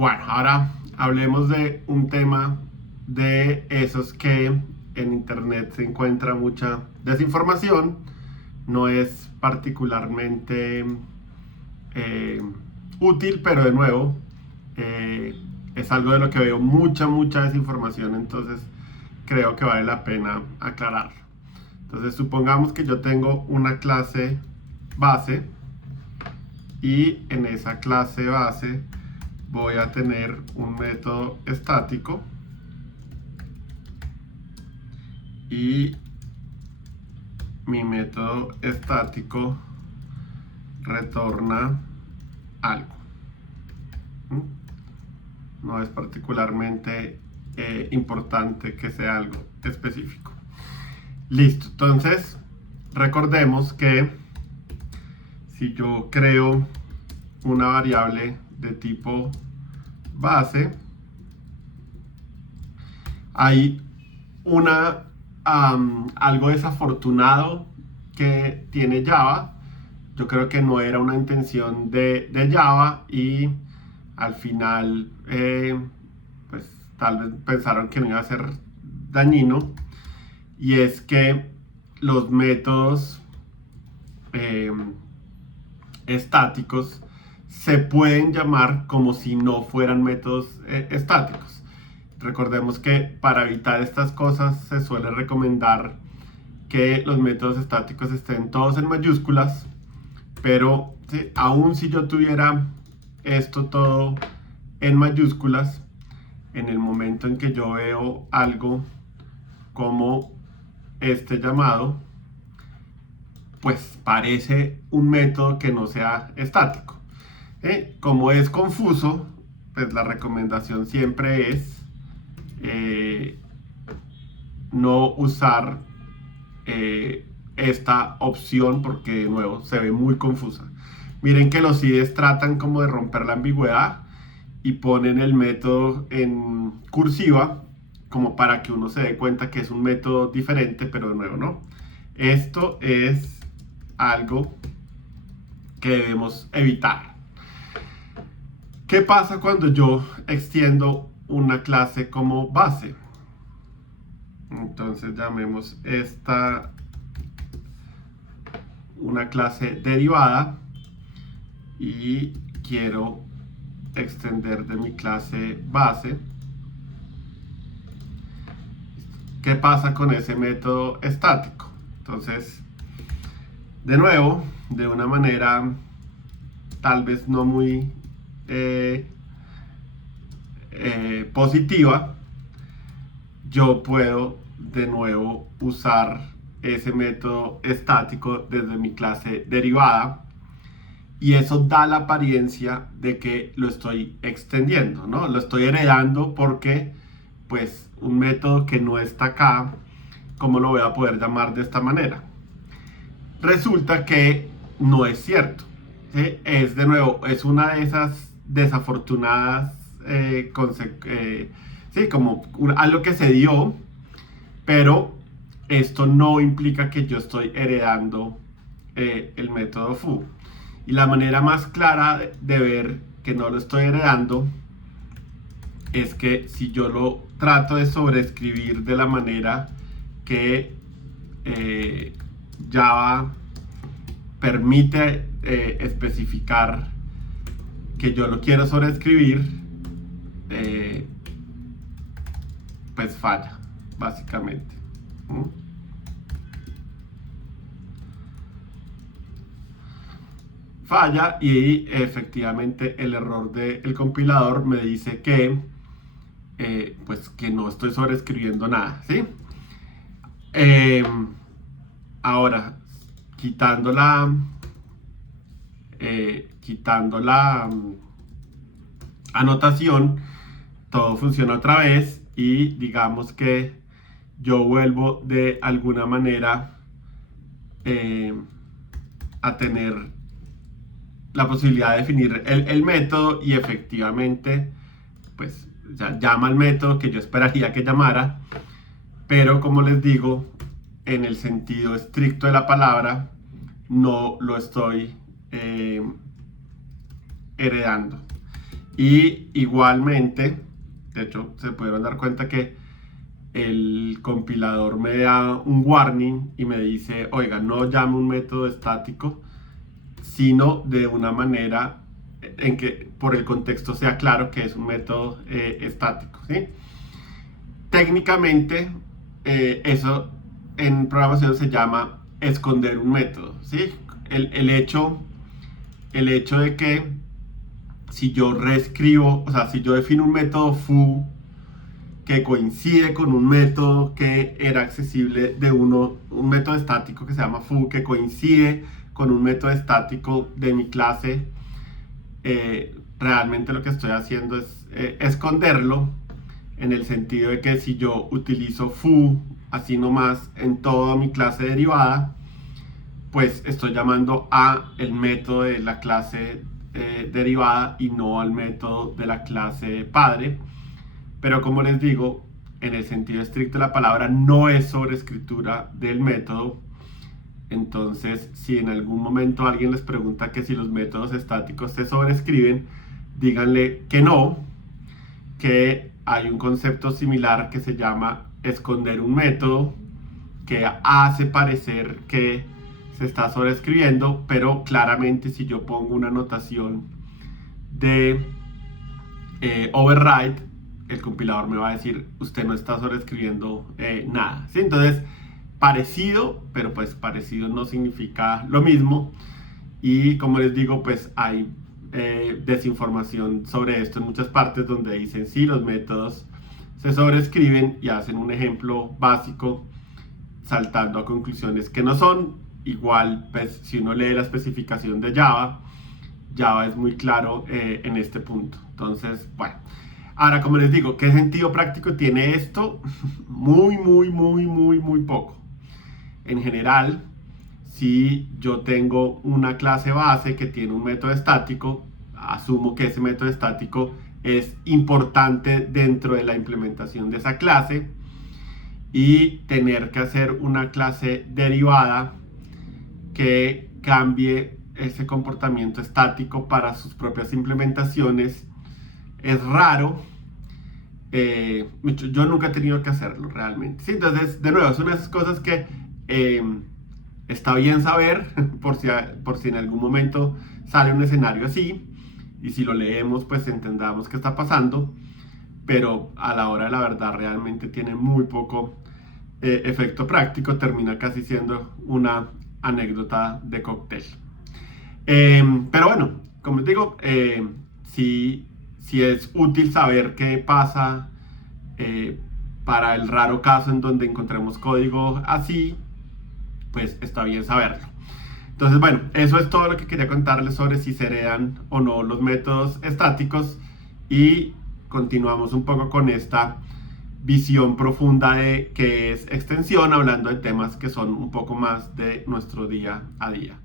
Bueno, ahora hablemos de un tema de esos que en internet se encuentra mucha desinformación. No es particularmente eh, útil, pero de nuevo eh, es algo de lo que veo mucha desinformación, entonces creo que vale la pena aclararlo. Entonces supongamos que yo tengo una clase base y en esa clase base voy a tener un método estático y mi método estático retorna algo. No es particularmente importante que sea algo específico. Listo, entonces recordemos que si yo creo una variable de tipo base, hay algo desafortunado que tiene Java. Yo creo que no era una intención de Java y al final pues tal vez pensaron que no iba a ser dañino, y es que los métodos estáticos se pueden llamar como si no fueran métodos estáticos. Recordemos que para evitar estas cosas se suele recomendar que los métodos estáticos estén todos en mayúsculas, pero ¿sí? Aún si yo tuviera esto todo en mayúsculas, en el momento en que yo veo algo como este llamado, pues parece un método que no sea estático. Como es confuso, pues la recomendación siempre es no usar esta opción porque de nuevo se ve muy confusa. Miren que los IDEs tratan como de romper la ambigüedad y ponen el método en cursiva como para que uno se dé cuenta que es un método diferente, pero de nuevo no. Esto es algo que debemos evitar. ¿Qué pasa cuando yo extiendo una clase como base? Entonces llamemos esta una clase derivada y quiero extender de mi clase base. ¿Qué pasa con ese método estático? Entonces, de nuevo, de una manera tal vez no muy positiva, yo puedo de nuevo usar ese método estático desde mi clase derivada, y eso da la apariencia de que lo estoy extendiendo, ¿no? Lo estoy heredando porque pues un método que no está acá, ¿cómo lo voy a poder llamar de esta manera? Resulta que no es cierto, ¿sí? Es de nuevo, es una de esas desafortunadas sí, como algo que se dio, pero esto no implica que yo estoy heredando el método foo. Y la manera más clara de ver que no lo estoy heredando es que si yo lo trato de sobreescribir de la manera que Java permite especificar que yo lo quiero sobreescribir, pues falla, básicamente. Falla y efectivamente el error del compilador me dice que pues que no estoy sobreescribiendo nada, ¿sí? Ahora, quitando la anotación, todo funciona otra vez y digamos que yo vuelvo de alguna manera a tener la posibilidad de definir el método, y efectivamente pues ya llama al método que yo esperaría que llamara, pero como les digo, en el sentido estricto de la palabra no lo estoy heredando. Y igualmente, de hecho, se pudieron dar cuenta que el compilador me da un warning y me dice, oiga, no llame un método estático, sino de una manera en que por el contexto sea claro que es un método estático, ¿sí? Técnicamente, eso en programación se llama esconder un método, ¿sí? El hecho de que si yo reescribo, o sea, si yo defino un método foo que coincide con un método que era accesible de un método estático que se llama foo, que coincide con un método estático de mi clase, realmente lo que estoy haciendo es esconderlo, en el sentido de que si yo utilizo foo así nomás en toda mi clase derivada, pues estoy llamando a el método de la clase derivada y no al método de la clase padre. Pero como les digo, en el sentido estricto de la palabra, no es sobreescritura del método. Entonces, si en algún momento alguien les pregunta que si los métodos estáticos se sobreescriben, díganle que no, que hay un concepto similar que se llama esconder un método, que hace parecer que se está sobreescribiendo, pero claramente si yo pongo una notación de override, el compilador me va a decir, usted no está sobreescribiendo nada, ¿sí? Entonces, parecido, pero pues parecido no significa lo mismo. Y como les digo, pues hay desinformación sobre esto en muchas partes donde dicen, sí, los métodos se sobreescriben y hacen un ejemplo básico saltando a conclusiones que no son. Igual, pues si uno lee la especificación de Java, Java es muy claro en este punto. Entonces, bueno. Ahora, como les digo, ¿qué sentido práctico tiene esto? Muy, muy, muy, muy, muy poco. En general, si yo tengo una clase base que tiene un método estático, asumo que ese método estático es importante dentro de la implementación de esa clase, y tener que hacer una clase derivada que cambie ese comportamiento estático para sus propias implementaciones es raro. Yo nunca he tenido que hacerlo realmente, ¿sí? Entonces, de nuevo, es una de esas cosas que está bien saber por si en algún momento sale un escenario así, y si lo leemos pues entendamos qué está pasando, pero a la hora de la verdad realmente tiene muy poco efecto práctico, termina casi siendo una anécdota de cóctel. Pero bueno, como les digo, si es útil saber qué pasa para el raro caso en donde encontremos código así, pues está bien saberlo. Entonces, bueno, eso es todo lo que quería contarles sobre si se heredan o no los métodos estáticos, y continuamos un poco con esta visión profunda de qué es extensión, hablando de temas que son un poco más de nuestro día a día.